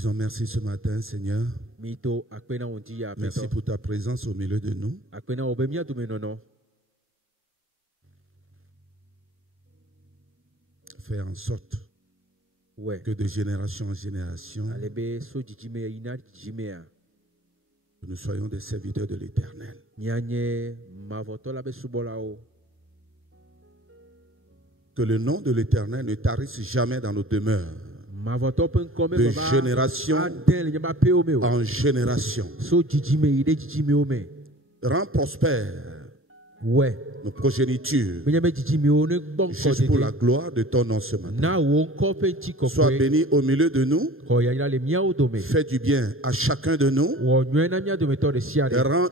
disons merci ce matin, Seigneur. Merci pour ta présence au milieu de nous. Fais en sorte que de génération en génération, que nous soyons des serviteurs de l'Éternel. Que le nom de l'Éternel ne tarisse jamais dans nos demeures. De génération en génération. Rends prospère nos progénitures, juste pour la gloire de ton nom ce matin. Sois béni au milieu de nous. Fais du bien à chacun de nous. Rends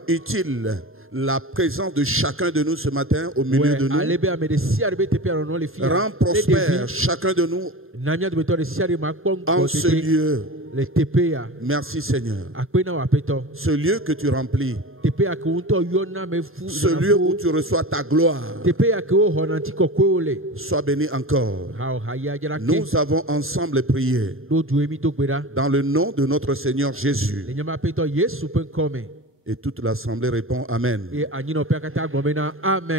utile la présence de chacun de nous ce matin au milieu de nous. Rends prospère chacun de nous en ce lieu. Merci Seigneur. Ce lieu que tu remplis, ce lieu où tu reçois ta gloire, sois béni encore. Nous avons ensemble prié dans le nom de notre Seigneur Jésus. Et toute l'assemblée répond Amen.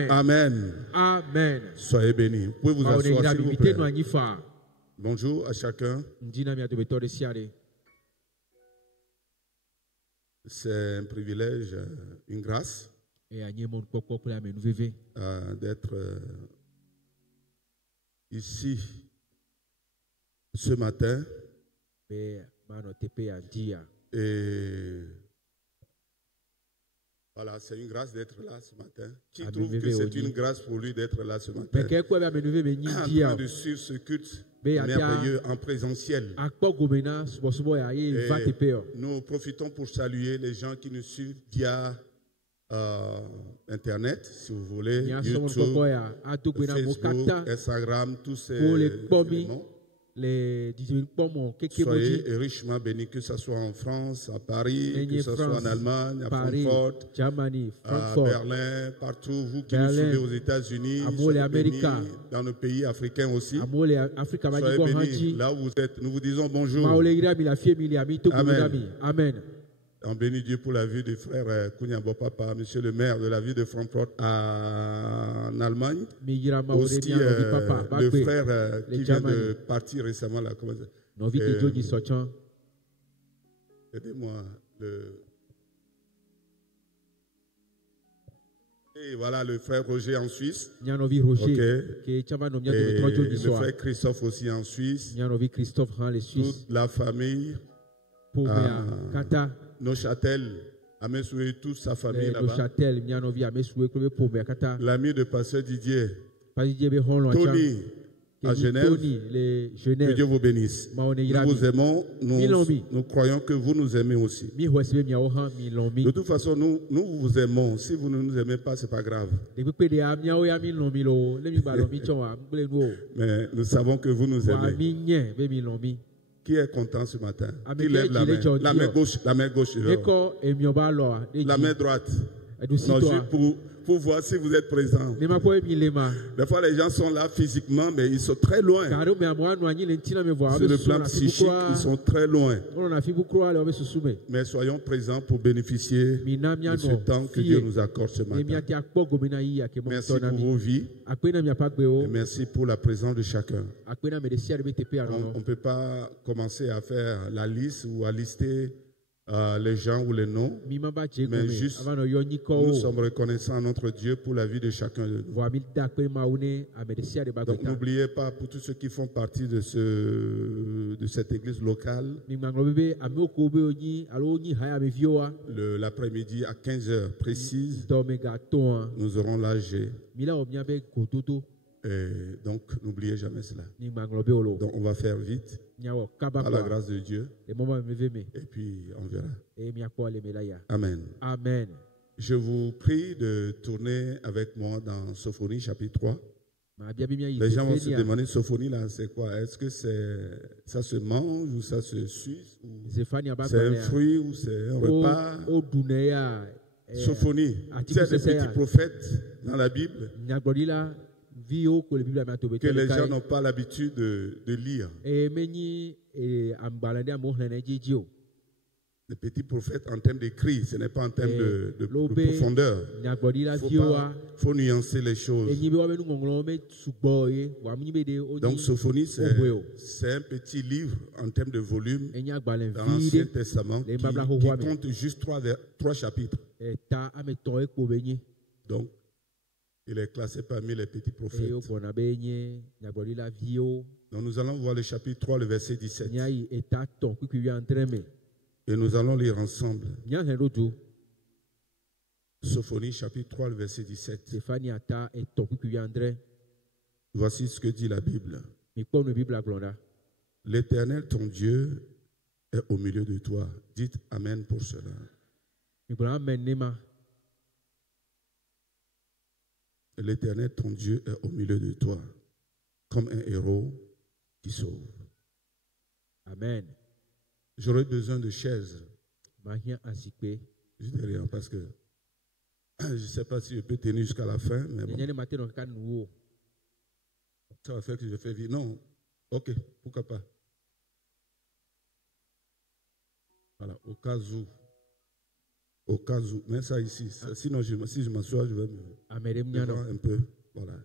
Amen. Amen. Soyez bénis. Vous pouvez vous asseoir s'il vous plaît. Bonjour à chacun. C'est un privilège, une grâce d'être ici ce matin. Et voilà, c'est une grâce d'être là ce matin. Qui trouve que c'est une grâce pour lui d'être là ce matin? En train de suivre ce culte merveilleux en présentiel. Et nous profitons pour saluer les gens qui nous suivent via Internet, si vous voulez, YouTube, Facebook, Instagram, tous ces éléments. Soyez richement bénis, que ce soit en France, à Paris, que ce soit en Allemagne, à Francfort, à Berlin, partout, vous qui nous suivez aux États-Unis, soyez bénis, dans nos pays africains aussi. Soyez bénis là où vous êtes. Nous vous disons bonjour. Amen. Amen. On bénit Dieu pour la vie du frère Kounyabo Papa, monsieur le maire de la ville de Francfort en Allemagne. Aussi le frère qui vient de partir récemment là. Aidez-moi. Et voilà le frère Roger en Suisse. Ok. Et le frère Christophe aussi en Suisse. Toute la famille. Neuchâtel, Amesoué, toute sa famille là-bas. L'ami de pasteur Didier, Tony, à Genève, que Dieu vous bénisse. Nous vous aimons, nous croyons que vous nous aimez aussi. De toute façon, nous vous aimons. Si vous ne nous aimez pas, ce n'est pas grave. Mais nous savons que vous nous aimez. Qui est content ce matin? Qui lève la main? La main gauche. La main droite. Non, pour voir si vous êtes présent. Des fois, les gens sont là physiquement, mais ils sont très loin. Sur le plan psychique, ils sont très loin. Mais soyons présents pour bénéficier de ce temps que Dieu nous accorde ce matin. Merci pour vos vies. Et merci pour la présence de chacun. On ne peut pas commencer à faire la liste ou à lister les gens ou les noms, mais juste nous sommes reconnaissants à notre Dieu pour la vie de chacun de nous. Donc n'oubliez pas, pour tous ceux qui font partie de cette église locale, l'après-midi à 15h précise, nous aurons l'AG. Et donc, n'oubliez jamais cela. Donc, on va faire vite, à la grâce de Dieu. Et puis, on verra. Amen. Amen. Je vous prie de tourner avec moi dans Sophonie, chapitre 3. Les gens vont se demander, Sophonie, là, c'est quoi? Est-ce que ça se mange ou ça se suce? C'est un fruit ou c'est un repas? Sophonie, c'est le petit prophète dans la Bible. que les gens n'ont pas l'habitude de lire. Le petit prophète en termes d'écrit, ce n'est pas en termes de profondeur. Il faut nuancer les choses. Donc Sophonie, c'est un petit livre en termes de volume dans l'Ancien Testament qui compte juste 3 chapitres. Donc, il est classé parmi les petits prophètes. Donc nous allons voir le chapitre 3, le verset 17. Et nous allons lire ensemble. Sophonie, chapitre 3, le verset 17. Voici ce que dit la Bible. L'Éternel, ton Dieu, est au milieu de toi. Dites Amen pour cela. L'Éternel, ton Dieu, est au milieu de toi, comme un héros qui sauve. Amen. J'aurais besoin de chaises. Je dis rien parce que je ne sais pas si je peux tenir jusqu'à la fin, mais bon. Ça va faire que je fais vite. Non, ok, pourquoi pas. Voilà, au cas où. Au cas où. Mets ça ici. Sinon, si je m'assois, je vais me voir un peu. Voilà.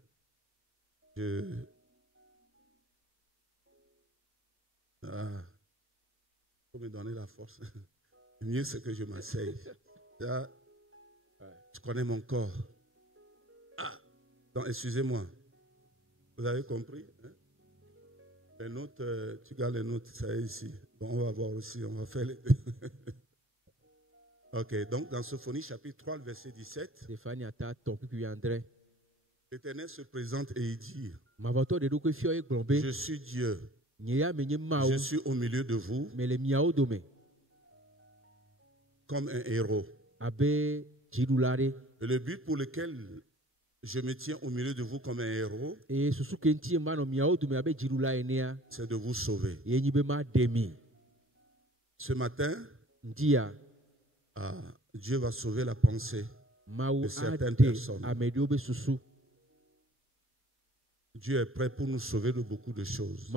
Pour me donner la force. Le mieux, c'est que je m'asseye. Je connais mon corps. Donc, excusez-moi. Vous avez compris? Hein? Les notes, tu gardes les notes, ça est ici. Bon, on va voir aussi, on va faire les deux. Ok, donc dans Sophonie, chapitre 3, le verset 17. L'Éternel se présente et il dit: Je suis Dieu. Je suis au milieu de vous comme un héros. Et le but pour lequel je me tiens au milieu de vous comme un héros, c'est de vous sauver. Ce matin, Dieu va sauver la pensée de certaines personnes. Dieu est prêt pour nous sauver de beaucoup de choses.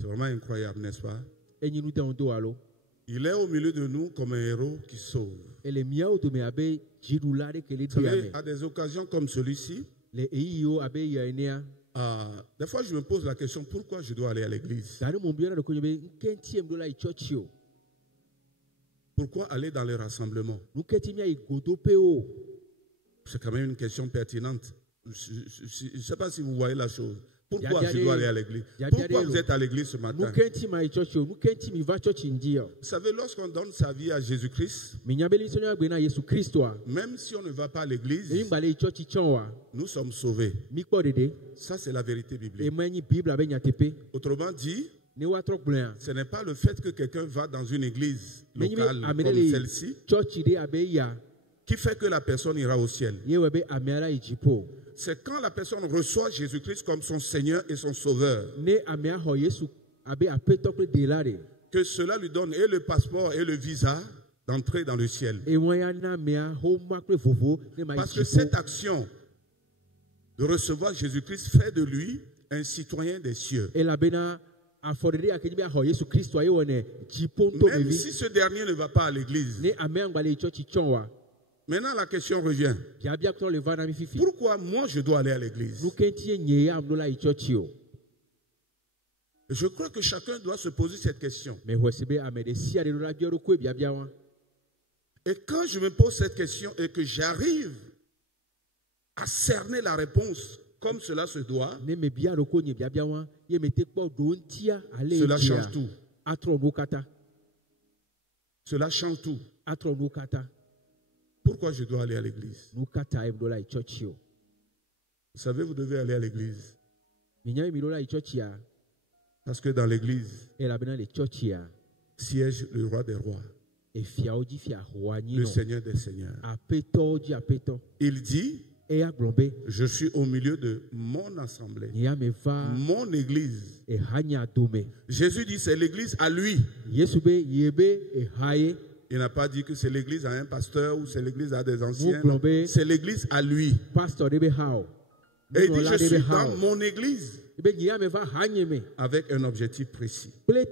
C'est vraiment incroyable, n'est-ce pas? Il est au milieu de nous comme un héros qui sauve. Vous savez, à des occasions comme celui-ci, des fois je me pose la question, pourquoi je dois aller à l'église? Pourquoi aller dans les rassemblements? C'est quand même une question pertinente. Je ne sais pas si vous voyez la chose. Pourquoi je dois aller à l'église? Pourquoi vous êtes à l'église ce matin? Vous savez, lorsqu'on donne sa vie à Jésus-Christ, même si on ne va pas à l'église, nous sommes sauvés. Ça, c'est la vérité biblique. Autrement dit, ce n'est pas le fait que quelqu'un va dans une église locale comme celle-ci qui fait que la personne ira au ciel. C'est quand la personne reçoit Jésus-Christ comme son Seigneur et son Sauveur que cela lui donne et le passeport et le visa d'entrer dans le ciel. Parce que cette action de recevoir Jésus-Christ fait de lui un citoyen des cieux. Même si ce dernier ne va pas à l'église. Maintenant, la question revient. Pourquoi moi je dois aller à l'église? Je crois que chacun doit se poser cette question. Et quand je me pose cette question et que j'arrive à cerner la réponse comme cela se doit, cela change tout. Cela change tout. Pourquoi je dois aller à l'église? Vous savez, vous devez aller à l'église. Parce que dans l'église siège le roi des rois, le Seigneur des seigneurs. Il dit: je suis au milieu de mon assemblée, mon église. Jésus dit: c'est l'église à lui. Il n'a pas dit que c'est l'église à un pasteur ou c'est l'église à des anciens. C'est l'église à lui. Et il dit, je suis dans mon église avec un objectif précis. Donc,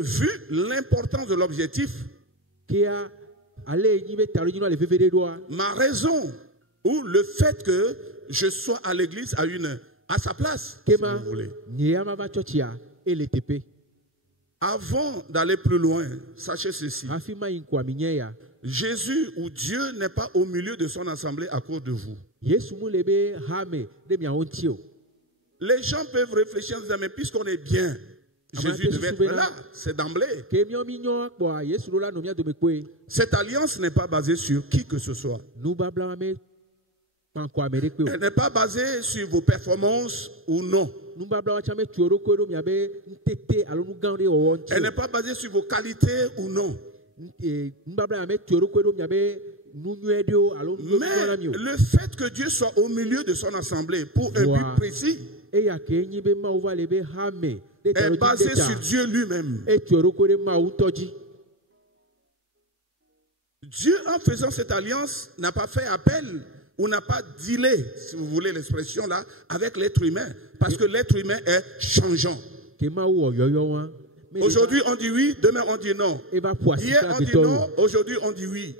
vu l'importance de l'objectif, ma raison ou le fait que je sois à l'église à sa place, si vous voulez. Avant d'aller plus loin, sachez ceci. Jésus ou Dieu n'est pas au milieu de son assemblée à cause de vous. Les gens peuvent réfléchir en disant, mais puisqu'on est bien, Jésus devait être là, c'est d'emblée. Cette alliance n'est pas basée sur qui que ce soit. Elle n'est pas basée sur vos performances ou non. Elle n'est pas basée sur vos qualités ou non. Mais le fait que Dieu soit au milieu de son assemblée pour un but précis est basé sur Dieu lui-même. Dieu, en faisant cette alliance, n'a pas fait appel ou n'a pas dealé, si vous voulez l'expression là, avec l'être humain. Parce que l'être humain est changeant. Aujourd'hui on dit oui, demain on dit non. Hier on dit non, aujourd'hui on dit oui.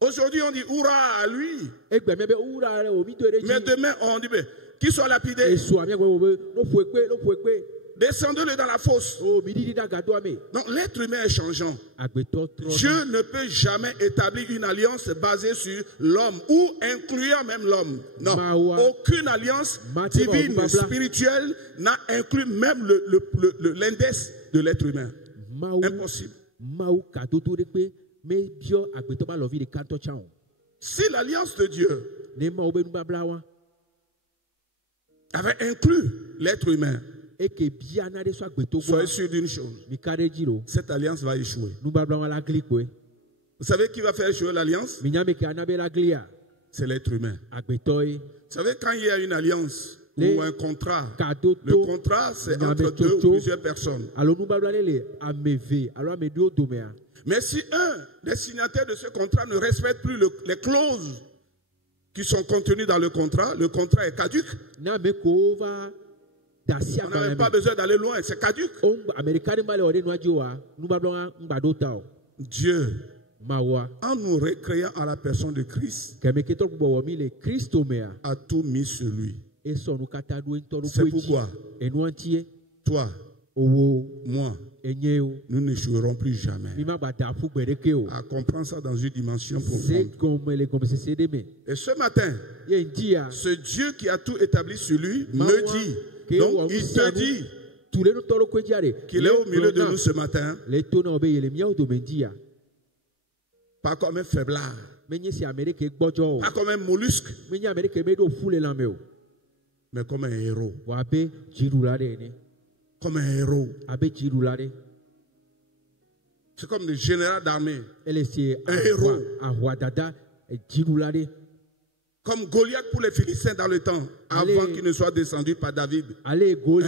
Aujourd'hui on dit hurrah à lui. Mais demain on dit qu'il soit lapidé. Descendez-le dans la fosse. Donc l'être humain est changeant. Dieu ne peut jamais établir une alliance basée sur l'homme ou incluant même l'homme. Non, aucune alliance divine, spirituelle n'a inclus même l'index de l'être humain. Impossible. Si l'alliance de Dieu avait inclus l'être humain, soyez sûr d'une chose, cette alliance va échouer. Vous savez qui va faire échouer l'alliance? C'est l'être humain. Vous savez, quand il y a une alliance ou un contrat, le contrat c'est entre deux ou plusieurs personnes. Mais si un des signataires de ce contrat ne respecte plus les clauses qui sont contenues dans le contrat est caduc. On n'avait pas besoin d'aller loin, c'est caduc. Dieu, en nous recréant à la personne de Christ, a tout mis sur lui. C'est pourquoi toi, moi, nous n'échouerons plus jamais à comprendre ça dans une dimension profonde. Et ce matin, ce Dieu qui a tout établi sur lui me dit, donc il te dit qu'il est au milieu de nous ce matin, pas comme un faiblard, pas comme un mollusque, mais comme un héros. Comme un héros. C'est comme le général d'armée. Un héros. Comme Goliath pour les Philistins dans le temps, avant qu'il ne soit descendu par David. Un héros.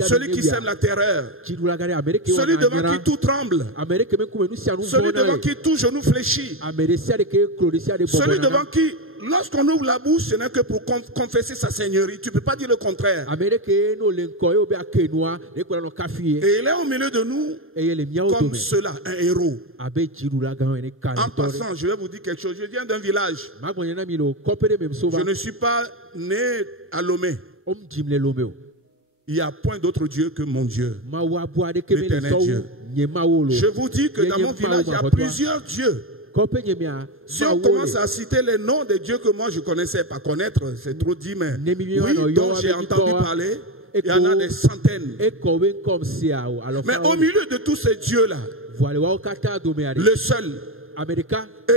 Celui qui sème la terreur. Celui devant qui tout tremble. Celui devant qui tout genou fléchit. Celui devant qui, lorsqu'on ouvre la bouche, ce n'est que pour confesser sa seigneurie. Tu ne peux pas dire le contraire. Et il est au milieu de nous comme cela, un héros. En passant, je vais vous dire quelque chose. Je viens d'un village. Je ne suis pas né à Lomé. Il n'y a point d'autre Dieu que mon Dieu, l'éternel Dieu. Je vous dis que dans mon village, il y a plusieurs dieux. Si on commence à citer les noms des dieux que moi je ne connaissais pas, connaître, c'est trop dit, mais oui, dont j'ai entendu parler, il y en a des centaines. Mais au milieu de tous ces dieux-là, le seul et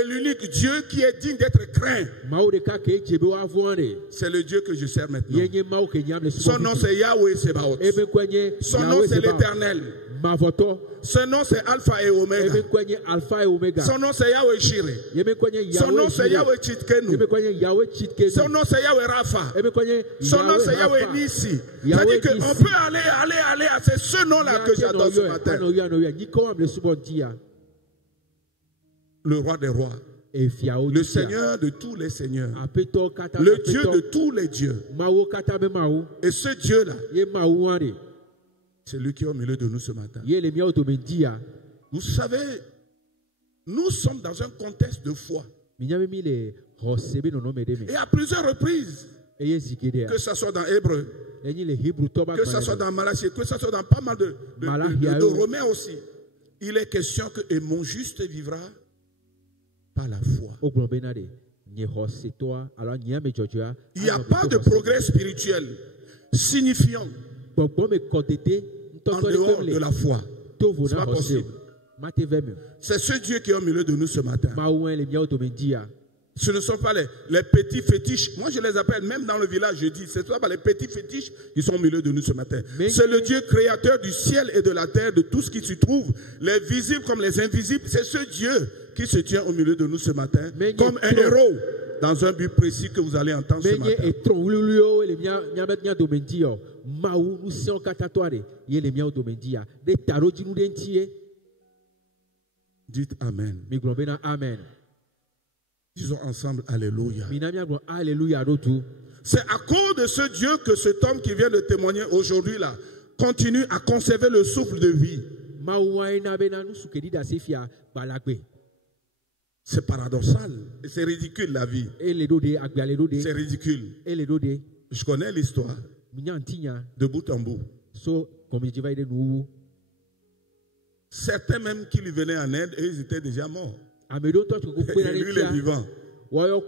l'unique Dieu qui est digne d'être craint, c'est le Dieu que je sers maintenant. Son nom c'est Yahweh Sebaot. Son nom c'est l'Éternel. Son nom c'est Alpha et Oméga. Son nom c'est Yahweh Jireh. Son nom c'est Yahweh Tsidkenu. Son nom c'est Yahweh Rapha. Son nom c'est Yahweh Nissi. C'est-à-dire qu'on peut aller à ce nom-là que j'adore ce matin. Le roi des rois. Le Seigneur de tous les seigneurs. Le Dieu de tous les dieux. Et ce Dieu-là, c'est lui qui est au milieu de nous ce matin. Vous savez, nous sommes dans un contexte de foi. Et à plusieurs reprises, que ce soit dans Hébreu, que ce soit dans Malachie, que ce soit dans pas mal de Romains aussi, il est question que et mon juste vivra par la foi. Il n'y a pas de progrès spirituel signifiant en dehors de la foi. C'est pas possible. C'est ce Dieu qui est au milieu de nous ce matin. Ce ne sont pas les petits fétiches. Moi, je les appelle, même dans le village, je dis, ce ne sont pas les petits fétiches qui sont au milieu de nous ce matin. C'est le Dieu créateur du ciel et de la terre, de tout ce qui s'y trouve, les visibles comme les invisibles. C'est ce Dieu qui se tient au milieu de nous ce matin, comme un héros, dans un but précis que vous allez entendre ce matin. Dites Amen. Amen. Disons ensemble Alléluia. C'est à cause de ce Dieu que cet homme qui vient de témoigner aujourd'hui là continue à conserver le souffle de vie. C'est paradoxal et c'est ridicule la vie. C'est ridicule. Je connais l'histoire de bout en bout. Certains même qui lui venaient en aide, ils étaient déjà morts. Et lui, il est vivant.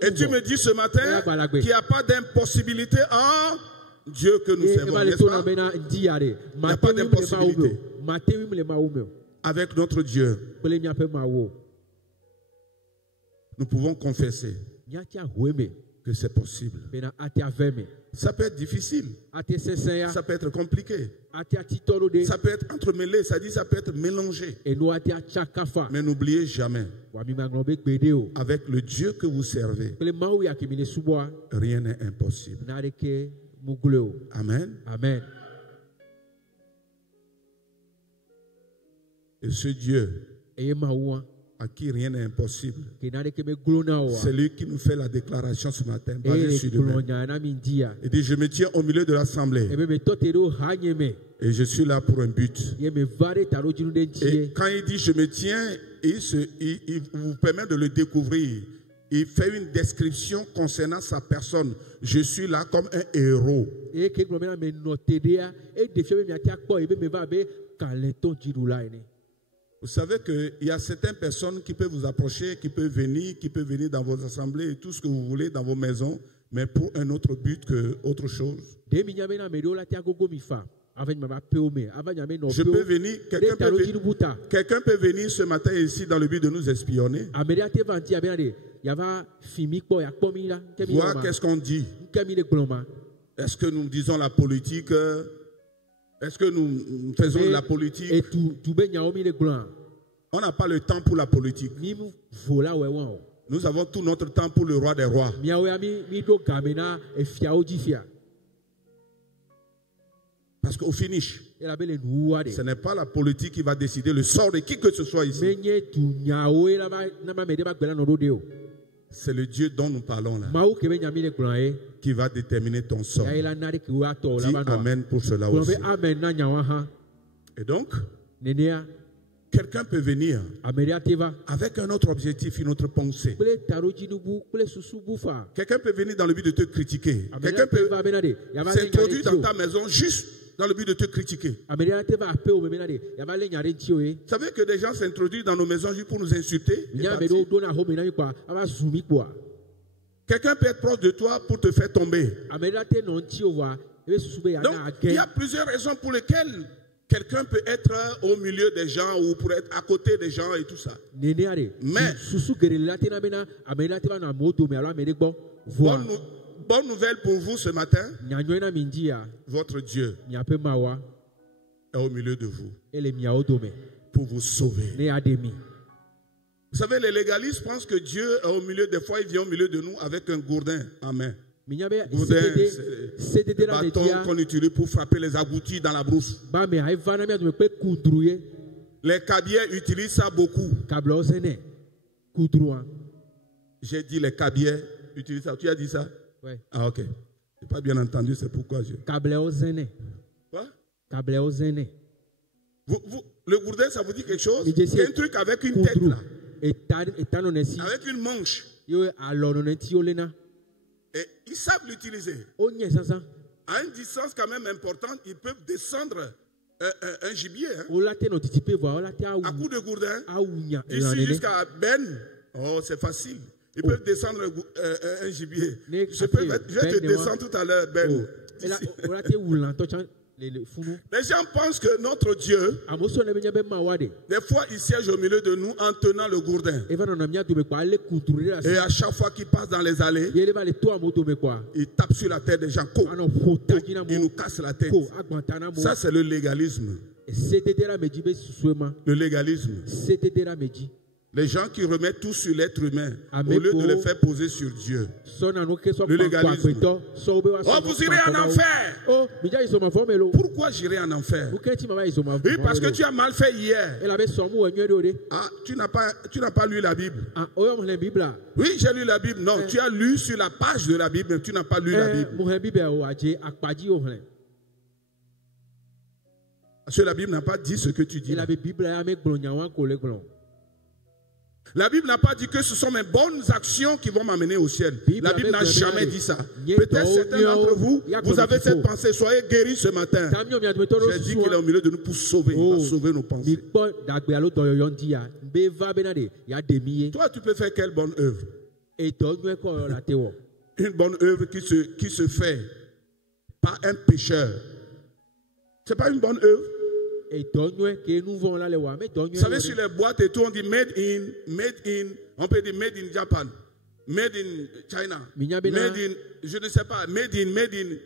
Et tu me dis ce matin qu'il n'y a pas d'impossibilité en Dieu que nous servons, n'est-ce pas? Il n'y a pas d'impossibilité avec notre Dieu. Nous pouvons confesser que c'est possible. Ça peut être difficile. Ça peut être compliqué. Ça peut être entremêlé, ça dit ça peut être mélangé. Mais n'oubliez jamais, avec le Dieu que vous servez, rien n'est impossible. Amen. Amen. Et ce Dieu à qui rien n'est impossible, c'est lui qui nous fait la déclaration ce matin basée sur lui-même. Il dit, je me tiens au milieu de l'assemblée et je suis là pour un but. Et quand il dit je me tiens, il vous permet de le découvrir. Il fait une description concernant sa personne. Je suis là comme un héros. Vous savez qu'il y a certaines personnes qui peuvent vous approcher, qui peuvent venir dans vos assemblées et tout ce que vous voulez dans vos maisons, mais pour un autre but que autre chose. Je peux venir, quelqu'un peut venir ce matin ici dans le but de nous espionner. Voir qu'est-ce qu'on dit. Est-ce que nous disons la politique? Est-ce que nous faisons de la politique? On n'a pas le temps pour la politique. Nous avons tout notre temps pour le roi des rois. Parce qu'au finish, ce n'est pas la politique qui va décider le sort de qui que ce soit ici. C'est le Dieu dont nous parlons là, qui va déterminer ton sort. Dis Amen pour cela aussi. Et donc, quelqu'un peut venir avec un autre objectif, une autre pensée. Quelqu'un peut venir dans le but de te critiquer. Quelqu'un peut s'introduire dans ta maison juste dans le but de te critiquer. Vous savez que des gens s'introduisent dans nos maisons juste pour nous insulter? Quelqu'un peut être proche de toi pour te faire tomber. Donc, il y a plusieurs raisons pour lesquelles quelqu'un peut être au milieu des gens ou pour être à côté des gens et tout ça. Mais bonne nouvelle pour vous ce matin, votre Dieu est au milieu de vous pour vous sauver. Vous savez, les légalistes pensent que Dieu est au milieu. Des fois, il vient au milieu de nous avec un gourdin en main. Gourdin, c'est le bâton qu'on utilise pour frapper les agoutis dans la brousse. Les cabiais utilisent ça beaucoup. J'ai dit les cabiais utilisent ça. Tu as dit ça? Oui. Ah, ok. Je n'ai pas bien entendu, c'est pourquoi je... Quoi? Le gourdin, ça vous dit quelque chose? Il y a un truc avec une tête là. Avec une manche. Et ils savent l'utiliser. À une distance quand même importante, ils peuvent descendre un gibier. Hein. À coup de gourdin, d'ici jusqu'à Ben, oh, c'est facile. Ils peuvent descendre un gibier. Je vais te descendre tout à l'heure, Ben. Les gens pensent que notre Dieu, des fois, il siège au milieu de nous en tenant le gourdin. Et à chaque fois qu'il passe dans les allées, il tape sur la tête des gens. Il nous casse la tête. Ça, c'est le légalisme. Le légalisme. Les gens qui remettent tout sur l'être humain au lieu de le faire poser sur Dieu. Le légalisme. Oh, vous irez en enfer. Pourquoi j'irai en enfer? Oui, parce que tu as mal fait hier. Ah, tu n'as pas lu la Bible. Oui, j'ai lu la Bible. Non, tu as lu sur la page de la Bible, mais tu n'as pas lu la Bible. Parce que la Bible n'a pas dit ce que tu dis. La Bible n'a pas dit que ce sont mes bonnes actions qui vont m'amener au ciel. La Bible n'a jamais dit ça. Peut-être certains d'entre vous, vous avez cette pensée. Soyez guéris ce matin. J'ai dit qu'il est au milieu de nous pour sauver. Il va sauver nos pensées. Toi, tu peux faire quelle bonne œuvre? Une bonne œuvre qui se fait par un pécheur. Ce n'est pas une bonne œuvre. Vous savez, sur les boîtes et tout, on dit made in, on peut dire made in Japan, made in China, made in, je ne sais pas, made in,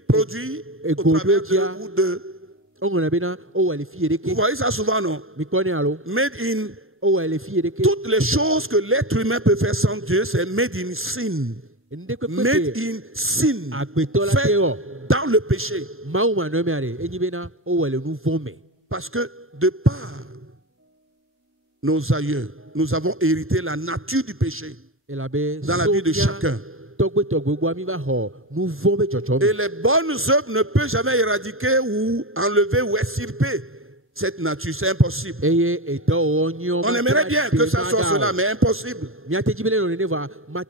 produit au travers de ou de. Vous voyez ça souvent, non? Made in, toutes les choses que l'être humain peut faire sans Dieu, c'est made in sin. Made in sin. Fait dans le péché. Parce que de par nos aïeux, nous avons hérité la nature du péché dans la vie de chacun. Et les bonnes œuvres ne peuvent jamais éradiquer ou enlever ou extirper cette nature. C'est impossible. On aimerait bien que ça soit cela, mais impossible.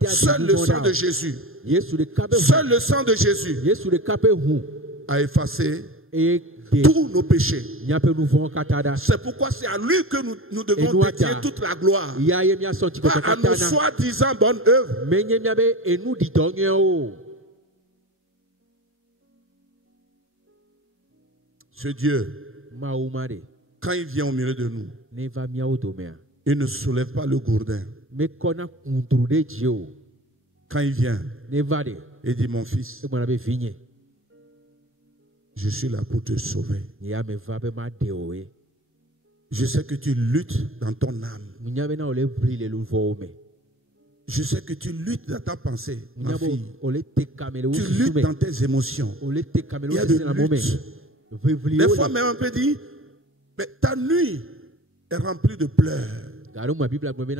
Seul le sang de Jésus, seul le sang de Jésus a effacé tous nos péchés. C'est pourquoi c'est à lui que nous devons dédier toute la gloire. Pas à nos soi-disant bonnes œuvres. Ce Dieu, quand il vient au milieu de nous, il ne soulève pas le gourdin. Quand il vient, il dit: mon fils, je suis là pour te sauver. Je sais que tu luttes dans ton âme. Je sais que tu luttes dans ta pensée, ma fille. Tu luttes dans tes émotions. Il y a de lutte. Des fois même on peut dire, mais ta nuit est remplie de pleurs.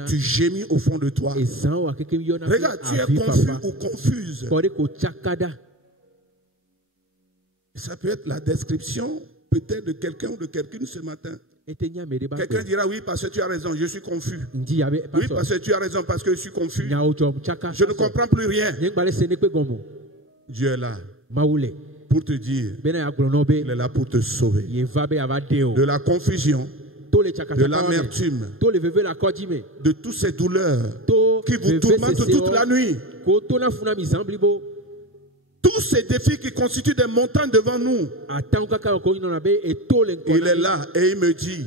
Tu gémis au fond de toi. Regarde, tu es confus ou confuse. Ça peut être la description peut-être de quelqu'un ou de quelqu'une ce matin. Quelqu'un dira: oui, parce que tu as raison, je suis confus. Oui, parce que tu as raison, parce que je suis confus. Je ne comprends plus rien. Dieu est là pour te dire, il est là pour te sauver de la confusion, de l'amertume, de toutes ces douleurs qui vous tourmentent toute la nuit. Tous ces défis qui constituent des montagnes devant nous. Il est là et il me dit: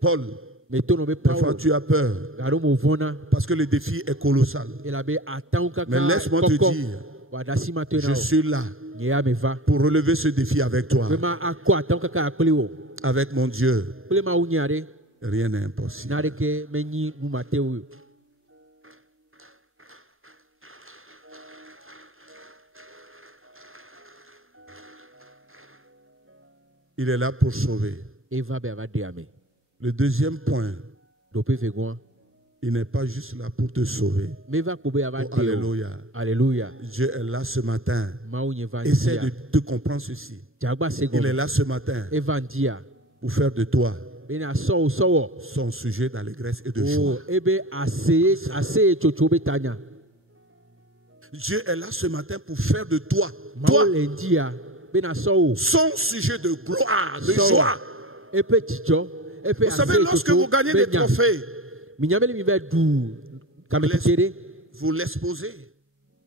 Paul, parfois tu as peur parce que le défi est colossal. Mais laisse-moi te dire, Je suis là pour relever ce défi avec toi. Avec mon Dieu, rien n'est impossible. Il est là pour sauver. Le deuxième point, il n'est pas juste là pour te sauver. Oh, alléluia. Alléluia. Dieu est là ce matin. Essaie de comprendre ceci. Il est là ce matin pour faire de toi son sujet d'allégresse et de joie. Dieu est là ce matin pour faire de toi son sujet de gloire, de joie. Vous savez, lorsque vous gagnez des trophées, vous l'exposez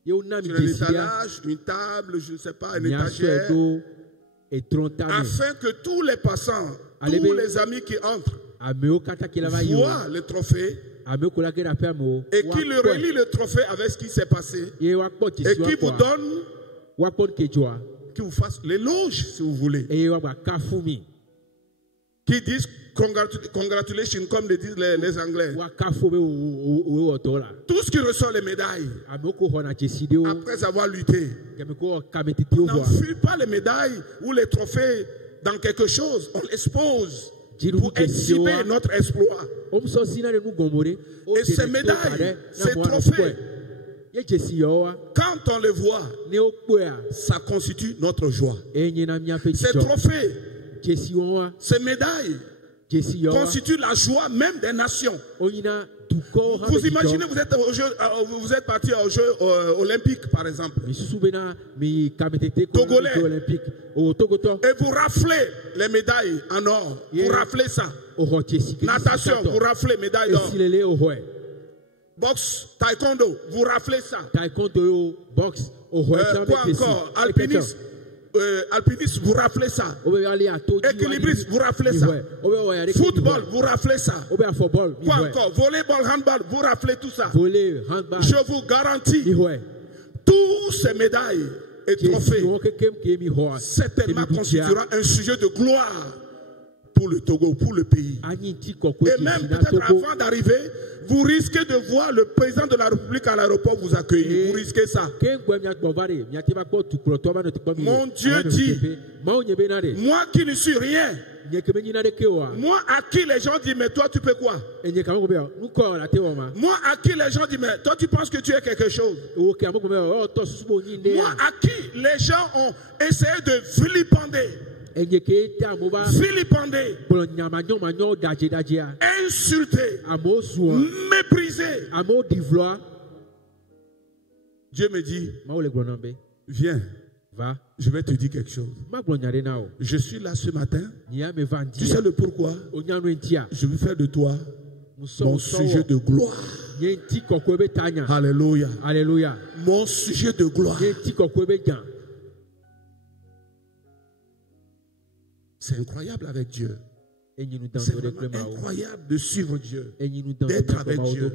sur un étalage, une table, je ne sais pas, une étagère, afin que tous les passants, tous les amis qui entrent, voient le trophée et qui le relient le trophée avec ce qui s'est passé et qui vous donne, qui vous fasse l'éloge si vous voulez. Qui disent congratulations comme le disent les Anglais. Tous qui reçoivent les médailles après avoir lutté n'enfuient pas les médailles ou les trophées dans quelque chose. On l'expose pour exhiber notre exploit. Et ces médailles, ces trophées, quand on les voit, ça constitue notre joie. Ces trophées, ces médailles constituent la joie même des nations. Vous imaginez, vous êtes parti aux Jeux olympiques, par exemple. Togolais. Et vous raflez les médailles en or. Vous raflez ça. Natation, vous raflez médaille d'or. Boxe, taekwondo, vous raflez ça. Quoi encore? Alpinisme. Alpinisme, vous raflez ça. Équilibriste, vous raflez ça. Football, vous raflez ça. Quoi encore? Volleyball, handball, vous raflez tout ça. Je vous garantis, tous ces médailles et trophées certainement constituera un sujet de gloire pour le Togo, pour le pays. Et même peut-être avant d'arriver, vous risquez de voir le président de la République à l'aéroport vous accueillir. Vous risquez ça. Mon Dieu dit, moi qui ne suis rien, moi à qui les gens disent, mais toi tu peux quoi? Moi à qui les gens disent, mais toi tu penses que tu es quelque chose? Moi à qui les gens ont essayé de vilipender, insulté, méprisé. Dieu me dit, viens, je vais te dire quelque chose. Je suis là ce matin. Tu sais le pourquoi? Je veux faire de toi mon sujet de gloire. Alléluia. Alléluia. Mon sujet de gloire. C'est incroyable avec Dieu. C'est vraiment incroyable de suivre Dieu, d'être avec Dieu.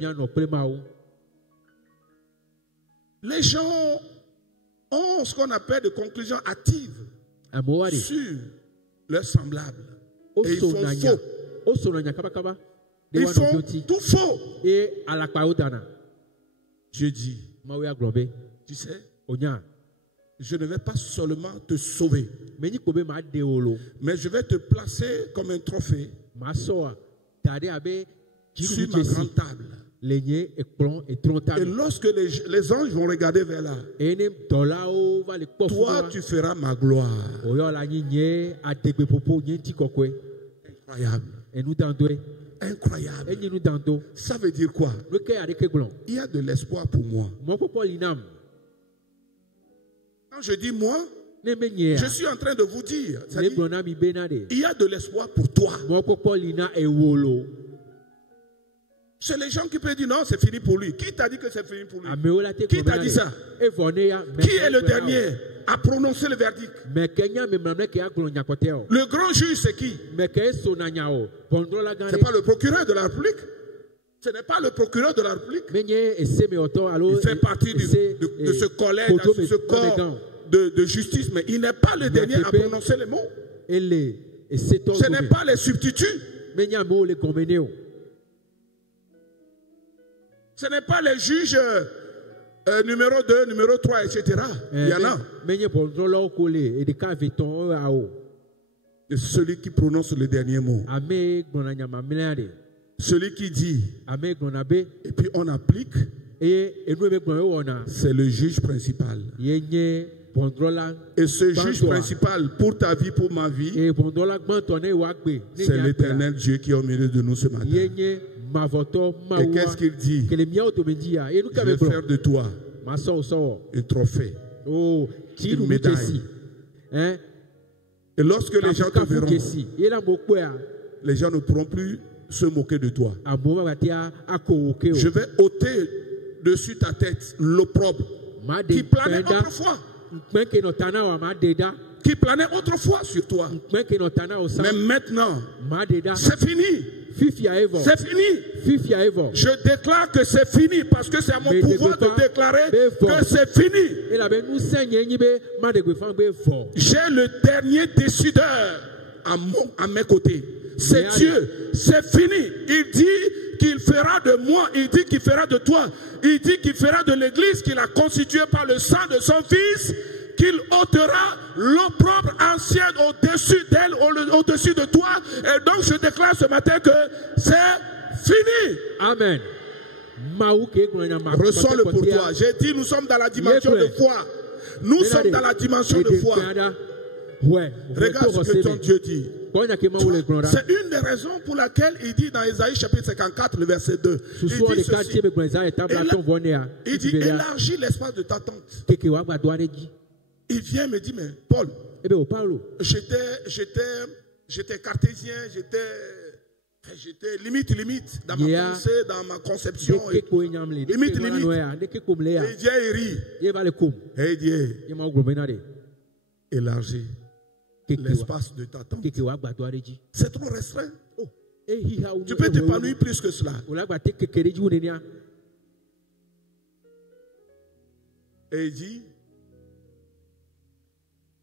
Les gens ont ce qu'on appelle des conclusions hâtives sur leurs semblables. Et ils font faux. Ils font tout faux. Dieu dit, tu sais, je ne vais pas seulement te sauver, mais je vais te placer comme un trophée sur ma grande table. Et lorsque les anges vont regarder vers là, toi tu feras ma gloire. Incroyable. Incroyable. Ça veut dire quoi? Il y a de l'espoir pour moi. Quand je dis moi, je suis en train de vous dire, il y a de l'espoir pour toi. C'est les gens qui peuvent dire non, c'est fini pour lui. Qui t'a dit que c'est fini pour lui? Qui t'a dit ça? Qui est le dernier à prononcer le verdict? Le grand juge, c'est qui? C'est pas le procureur de la République. Ce n'est pas le procureur de la République. Il fait partie de ce collège, de ce corps de justice, mais il n'est pas le dernier à prononcer les mots. Ce n'est pas les substituts. Ce n'est pas les juges numéro 2, numéro 3, etc. Il y en a. C'est celui qui prononce le dernier mot. Celui qui dit, et puis on applique, c'est le juge principal. Et ce juge principal, pour ta vie, pour ma vie, c'est l'Éternel Dieu qui est au milieu de nous ce matin. Et qu'est-ce qu'il dit? Je vais faire de toi un trophée, une médaille. Et lorsque les gens te verront, les gens ne pourront plus se moquer de toi. Je vais ôter dessus ta tête l'opprobre qui planait autrefois. Qui planait autrefois sur toi. Mais maintenant, c'est fini. C'est fini. Je déclare que c'est fini parce que c'est à mon pouvoir de déclarer que c'est fini. J'ai le dernier décideur à mes côtés. C'est Dieu. C'est fini. Il dit qu'il fera de moi. Il dit qu'il fera de toi. Il dit qu'il fera de l'église qu'il a constituée par le sang de son fils. Qu'il ôtera l'opprobre ancienne au-dessus d'elle, au-dessus de toi. Et donc je déclare ce matin que c'est fini. Amen. Reçois-le pour toi. J'ai dit, nous sommes dans la dimension de foi. Nous sommes dans la dimension de foi. Regarde ce que ton Dieu dit. C'est une des raisons pour laquelle il dit dans Ésaïe chapitre 54, le verset 2. Il dit ceci. Il dit, élargis l'espace de ta tente. Il vient me dit, mais Paul, j'étais cartésien, j'étais limite dans ma pensée, dans ma conception. Limite. Et il dit, il rit. Et il dit, élargis l'espace de ta tente. C'est trop restreint. Tu peux t'épanouir plus que cela. Et il dit,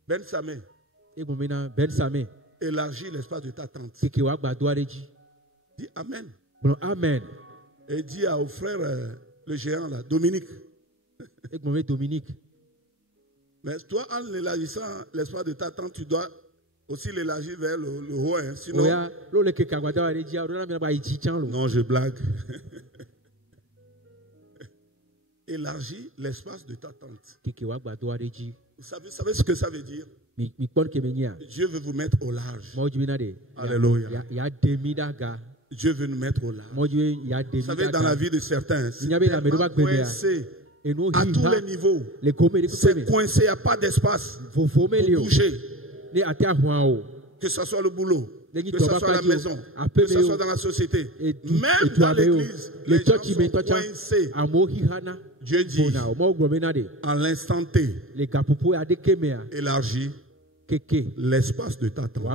Ben Samé, élargis l'espace de ta tente. Dis Amen. Amen. Et dis au frère, le géant là, Dominique. Mais toi, en élargissant l'espace de ta tente, tu dois aussi l'élargir vers le haut. Hein, sinon... Non, je blague. Élargis l'espace de ta tente. Vous savez ce que ça veut dire? Dieu veut vous mettre au large. Alléluia. Dieu veut nous mettre au large. Vous savez, dans la vie de certains, c'est tellement coincé à tous les niveaux. C'est coincé, il n'y a pas d'espace pour bouger. Que ce soit le boulot, que ce soit la maison, que ce soit dans la société, même dans l'église, les gens sont coincés. Dieu dit, en l'instant T, élargis l'espace de ta tente.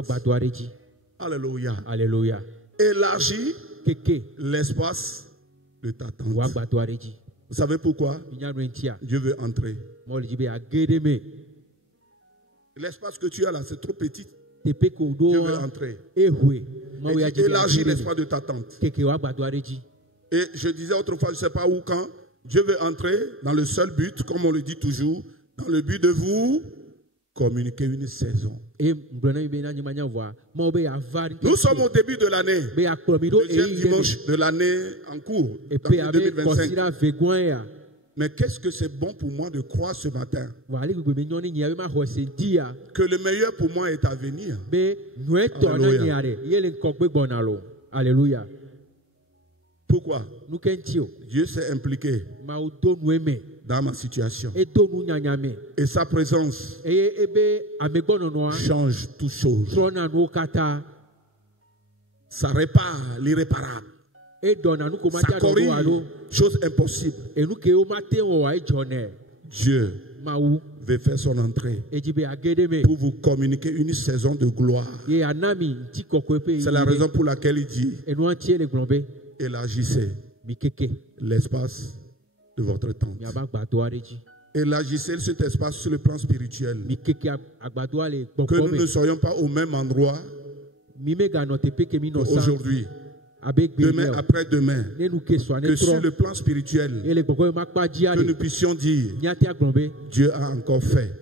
Alléluia. Alléluia. Élargis l'espace de ta tente. Vous savez pourquoi? Dieu veut entrer. L'espace que tu as là, c'est trop petit. Dieu veut entrer. Élargis l'espace de ta tente. Et je disais autrefois, je ne sais pas où, quand, Dieu veut entrer dans le seul but, comme on le dit toujours, dans le but de vous communiquer une saison. Nous sommes au début de l'année, deuxième dimanche de l'année en cours, en 2025. Mais qu'est-ce que c'est bon pour moi de croire ce matin? Que le meilleur pour moi est à venir. Alléluia. Alléluia. Pourquoi? Dieu s'est impliqué dans ma situation. Et sa présence change toutes choses. Ça répare l'irréparable. Ça corrige chose impossible. Dieu veut faire son entrée pour vous communiquer une saison de gloire. C'est la raison pour laquelle il dit: élargissez l'espace de votre tente. Élargissez cet espace sur le plan spirituel. Que nous ne soyons pas au même endroit aujourd'hui, demain après demain. Que sur le plan spirituel, que nous puissions dire, Dieu a encore fait.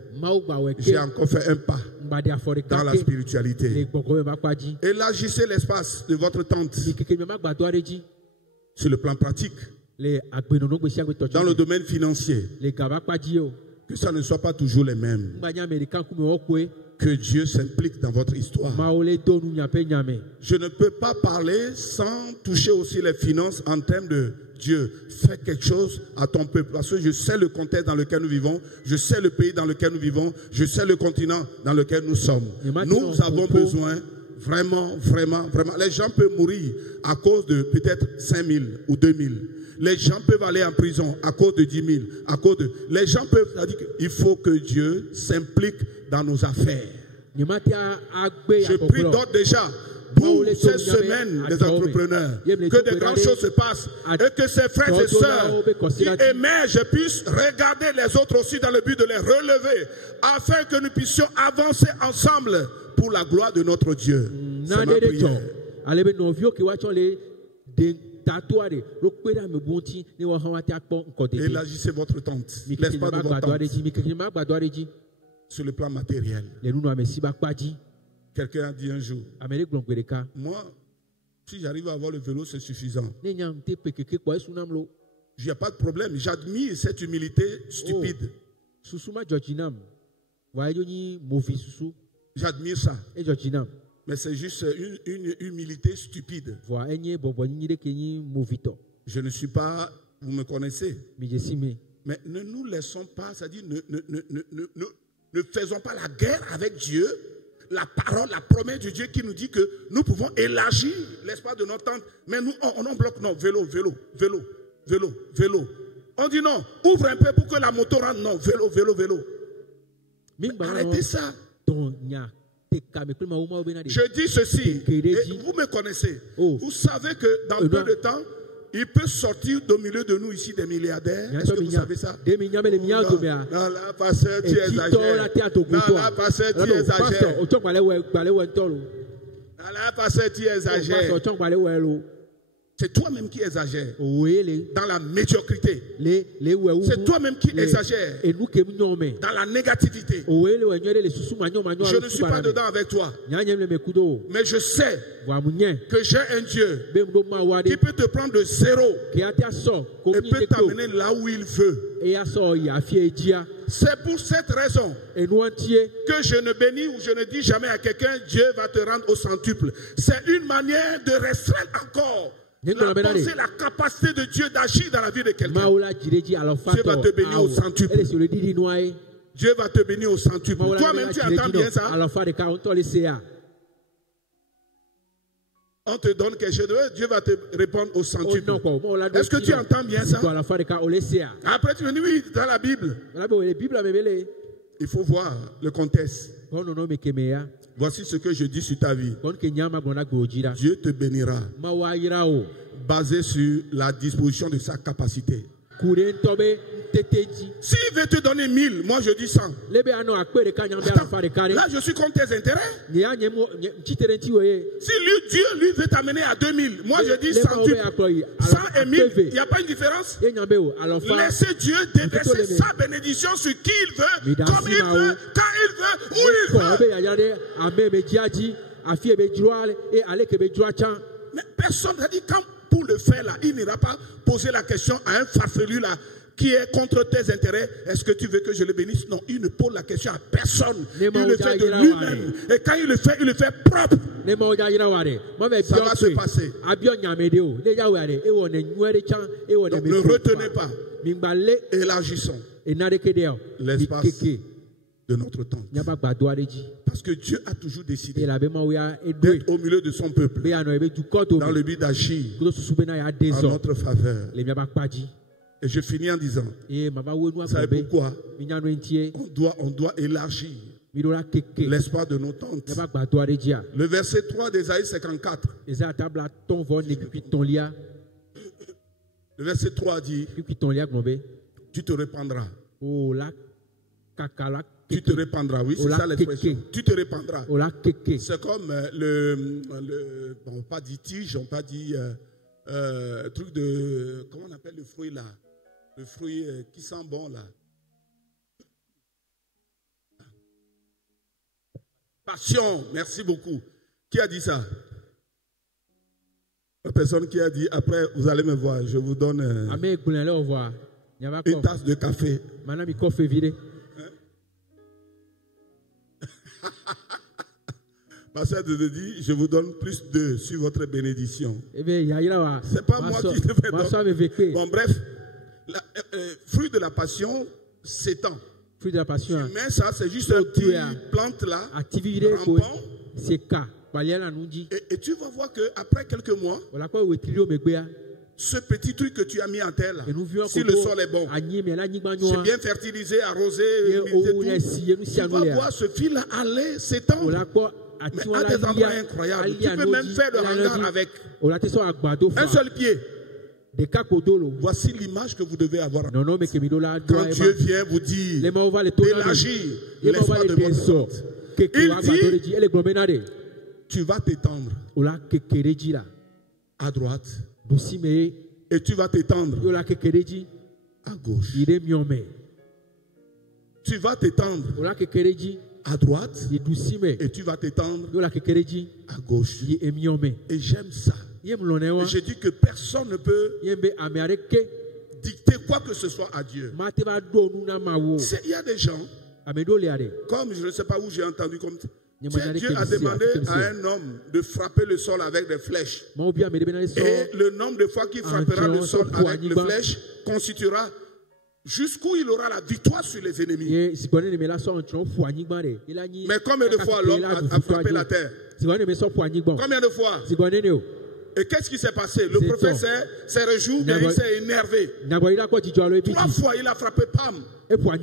J'ai encore fait un pas dans la spiritualité. Élargissez l'espace de votre tente sur le plan pratique. Dans le domaine financier, que ça ne soit pas toujours les mêmes. Que Dieu s'implique dans votre histoire. Je ne peux pas parler sans toucher aussi les finances en termes de Dieu. Fais quelque chose à ton peuple. Parce que je sais le contexte dans lequel nous vivons. Je sais le pays dans lequel nous vivons. Je sais le continent dans lequel nous sommes. Nous avons besoin vraiment. Les gens peuvent mourir à cause de peut-être 5 000 ou 2 000. Les gens peuvent aller en prison à cause de 10 000. Les gens peuvent dire qu'il faut que Dieu s'implique dans nos affaires. Je prie donc déjà pour cette semaine des entrepreneurs, que de grandes choses se passent et que ces frères et sœurs qui émergent puissent regarder les autres aussi dans le but de les relever, afin que nous puissions avancer ensemble pour la gloire de notre Dieu. C'est ma prière. Élargissez votre tente, l'espace de votre tente, sur le plan matériel. Quelqu'un a dit un jour, moi, si j'arrive à avoir le vélo, c'est suffisant. Il n'y a pas de problème. J'admire cette humilité stupide. J'admire ça. Mais c'est juste une humilité stupide. Je ne suis pas, vous me connaissez. Mais ne nous laissons pas, c'est-à-dire ne faisons pas la guerre avec Dieu. La parole, la promesse de Dieu qui nous dit que nous pouvons élargir l'espace de notre tente. Mais nous, on bloque, non, vélo. On dit non, ouvre un peu pour que la moto rentre. Non, vélo. Arrêtez ça. Je dis ceci, et vous me connaissez. Vous savez que dans peu de temps, il peut sortir au milieu de nous ici des milliardaires. Est-ce que vous savez ça? Non, là, pasteur, tu exagères. Non, là, pasteur, tu exagères. Là, pasteur, tu exagères. C'est toi-même qui exagères. Dans la médiocrité. C'est toi-même qui exagères. Dans la négativité. Je ne suis pas dedans avec toi. Mais je sais que j'ai un Dieu qui peut te prendre de zéro et peut t'amener là où il veut. C'est pour cette raison que je ne bénis ou je ne dis jamais à quelqu'un Dieu va te rendre au centuple. C'est une manière de restreindre encore la pensée, la capacité de Dieu d'agir dans la vie de quelqu'un. Dieu va te bénir au centuple. Dieu va te bénir au centuple. Toi-même, tu entends bien ça? On te donne quelque chose, Dieu va te répondre au centuple. Est-ce que tu entends bien ça? Après, tu me dis oui, dans la Bible. Il faut voir le contexte. Voici ce que je dis sur ta vie. Dieu te bénira, basé sur la disposition de sa capacité. S'il veut te donner 1000, moi je dis 100. Attends, là je suis contre tes intérêts. Si Dieu lui veut t'amener à 2000, moi je dis 100 et 1000, il n'y a pas une différence. Laissez Dieu déverser sa bénédiction sur qui il veut, comme il veut, quand il veut, où il veut. Mais personne n'a dit quand pour le faire là, il n'ira pas poser la question à un farfelu là qui est contre tes intérêts. Est-ce que tu veux que je le bénisse? Non, il ne pose la question à personne. Il le fait de lui-même. Et quand il le fait propre. Ça va se passer. Donc ne retenez pas. Élargissons l'espace de notre temps. Parce que Dieu a toujours décidé d'être au milieu de son peuple dans le but d'agir en notre faveur. Et je finis en disant, vous savez pourquoi on doit élargir l'espace de nos tentes. Le verset 3 d'Ésaïe 54. Le verset 3 dit, tu te répandras. Tu te répandras, oui, c'est ça l'expression. Tu te répandras. C'est comme on n'a pas dit tige, on n'a pas dit truc de, comment on appelle le fruit là? Le fruit qui sent bon là. Passion, merci beaucoup. Qui a dit ça? La personne qui a dit, après vous allez me voir, je vous donne une tasse de café. Pasteur de dit, je vous donne plus de sur votre bénédiction. C'est pas moi qui le fais. Bon, bref, fruit de la passion s'étend. Fruit de la passion. Tu mets ça, c'est juste une petite plante là, rampant. Et tu vas voir qu'après quelques mois, ce petit truc que tu as mis en terre là, si le sol est bon, c'est bien fertilisé, arrosé, tu vas voir ce fil là aller s'étendre. Mais à des endroits incroyables. Tu peux même faire le hangar avec un seul pied. Voici l'image que vous devez avoir. Quand Dieu vient vous dire d'élargir l'espace de votre porte, il dit, tu vas t'étendre à droite et tu vas t'étendre à gauche. Tu vas t'étendre à droite et tu vas t'étendre à gauche. Et j'aime ça. Et je dis que personne ne peut dicter quoi que ce soit à Dieu. Il y a des gens, comme je ne sais pas où j'ai entendu, comme Dieu a demandé à un homme de frapper le sol avec des flèches. Et le nombre de fois qu'il frappera le sol avec les flèches constituera jusqu'où il aura la victoire sur les ennemis. Mais combien de fois l'homme a frappé la terre? Combien de fois? Et qu'est-ce qui s'est passé? Le prophète s'est réjoui, mais il s'est énervé. 3 fois, il a frappé, pam, pam,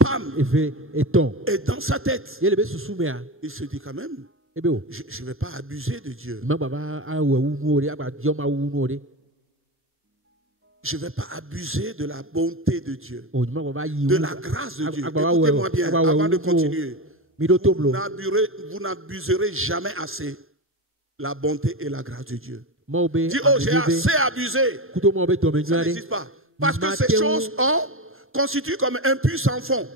pam. Et dans sa tête, il se dit quand même, je ne vais pas abuser de Dieu. Je ne vais pas abuser de la bonté de Dieu, de la grâce de Dieu. Écoutez-moi bien, avant de continuer. Vous n'abuserez jamais assez la bonté et la grâce de Dieu. Dis, oh, j'ai assez abusé. Ça n'existe pas. Parce que ces choses constituent comme un puits sans fond.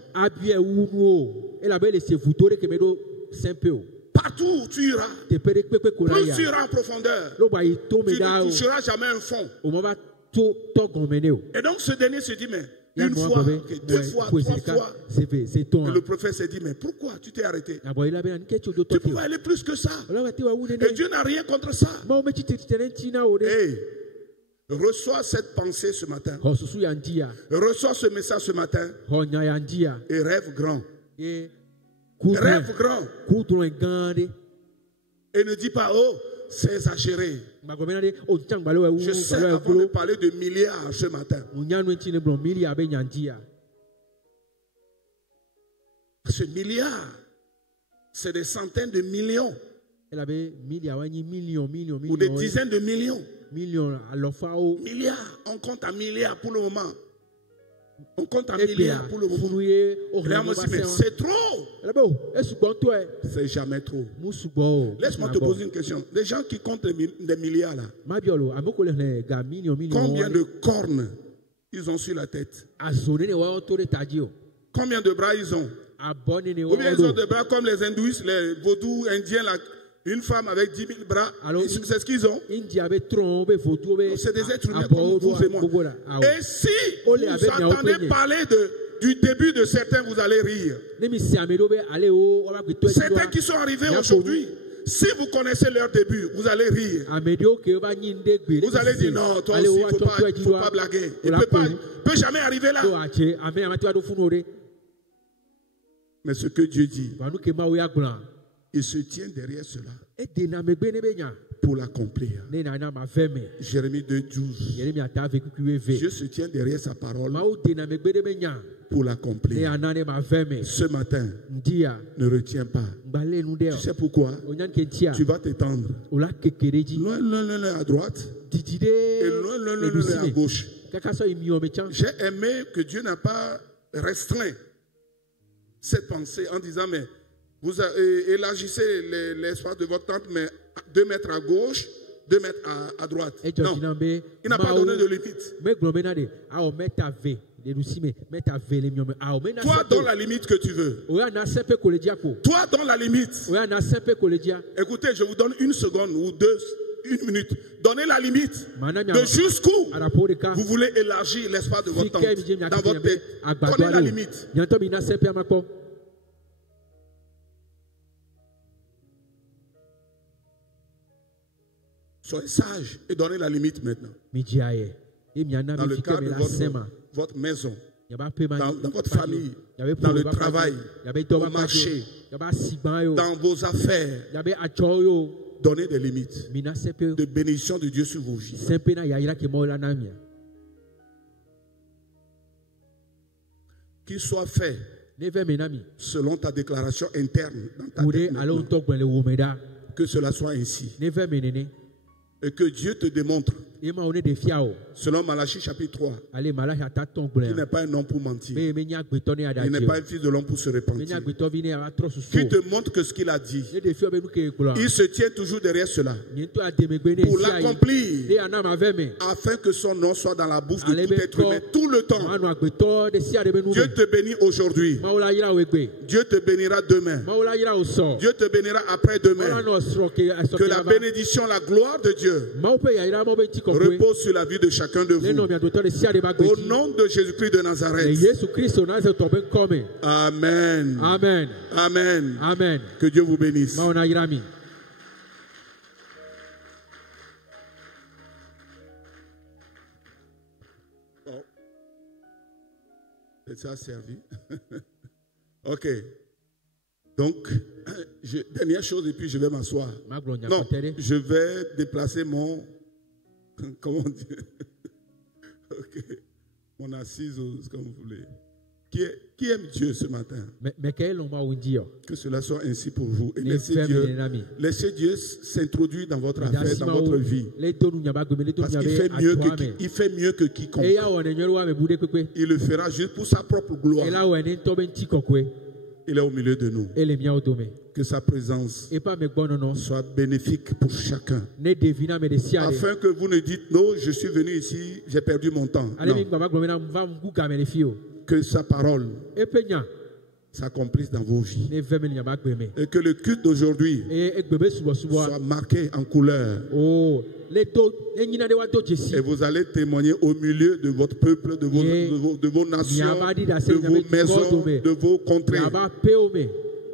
Partout où tu iras, plus tu iras en profondeur, tu ne toucheras jamais un fond. Et donc ce dernier se dit, mais une fois, 2 fois, 3 fois. Et le prophète s'est dit, mais pourquoi tu t'es arrêté? Tu pouvais aller plus que ça. Et Dieu n'a rien contre ça. Hey, reçois cette pensée ce matin. Reçois ce message ce matin. Et rêve grand. Rêve grand. Et ne dis pas, oh, c'est exagéré. Je sais avant de parler de milliards ce matin. Ce milliard, c'est des centaines de millions. Ou des dizaines de millions. Milliards. On compte à milliards pour le moment. On compte à milliards pour le moment. Mais c'est trop. C'est jamais trop. Laisse-moi te poser une question. Les gens qui comptent des milliards là, combien de cornes ils ont sur la tête? Combien de bras ils ont? Ou bien ils ont des bras comme les hindouistes, les vaudous indiens là. Une femme avec 10 000 bras, c'est ce qu'ils ont. C'est des êtres humains comme vous et moi. Et si vous entendez parler du début de certains, vous allez rire. Certains qui sont arrivés aujourd'hui, si vous connaissez leur début, vous allez rire. Vous allez dire non, toi aussi, il ne faut pas blaguer. Il ne peut jamais arriver là. Mais ce que Dieu dit, il se tient derrière cela. pour l'accomplir. Jérémie 2:12. Dieu se tient derrière sa parole pour l'accomplir. Ce matin, ne retiens pas. Tu sais pourquoi? Tu vas t'étendre. Loin à droite et loin à gauche. J'ai aimé que Dieu n'a pas restreint cette pensée en disant, mais vous élargissez l'espace de votre tente, mais 2 mètres à gauche, 2 mètres à droite. Non, il n'a pas donné de limite. Toi, dans la limite que tu veux. Toi, dans la limite. Écoutez, je vous donne 1 seconde ou 1 minute. Donnez la limite de jusqu'où vous voulez élargir l'espace de votre tente dans votre tête. Donnez la limite. Soyez sage et donnez la limite maintenant. Dans le cadre de votre maison, dans votre famille, dans le travail, au marché, dans vos affaires. Donnez des limites de bénédiction de Dieu sur vos vies. Qu'il soit fait selon ta déclaration interne dans ta tête maintenant. Que cela soit ainsi. Et que Dieu te démontre, selon Malachie chapitre 3, qu'il n'est pas un homme pour mentir. Il n'est pas un fils de l'homme pour se repentir. Qu'il te montre que ce qu'il a dit, il se tient toujours derrière cela pour l'accomplir, afin que son nom soit dans la bouche de tout être humain tout le temps. Dieu te bénit aujourd'hui. Dieu te bénira demain. Dieu te bénira après-demain. Que la bénédiction, la gloire de Dieu repose sur la vie de chacun de vous. Au nom de Jésus-Christ de Nazareth. Amen. Amen. Amen. Amen. Que Dieu vous bénisse. Ça a servi. Ok. Donc, dernière chose et puis je vais m'asseoir. Non, je vais déplacer mon... Comment dire? Ok. Mon assise, comme vous voulez. Qui aime Dieu ce matin? Que cela soit ainsi pour vous. Et laissez Dieu s'introduire dans votre affaire, dans votre vie. Parce qu'il fait mieux que quiconque. Il le fera juste pour sa propre gloire. Il est au milieu de nous. Que sa présence soit bénéfique pour chacun. Afin que vous ne dites, non, je suis venu ici, j'ai perdu mon temps. Non. Que sa parole s'accomplisse dans vos vies. Et que le culte d'aujourd'hui soit marqué en couleur. Et vous allez témoigner au milieu de votre peuple, de vos nations, de vos maisons, de vos contrées.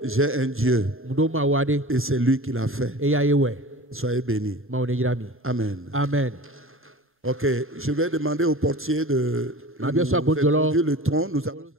J'ai un Dieu et c'est lui qui l'a fait. Soyez bénis. Amen. Amen. Ok, je vais demander au portier de conduire le tronc. Nous allons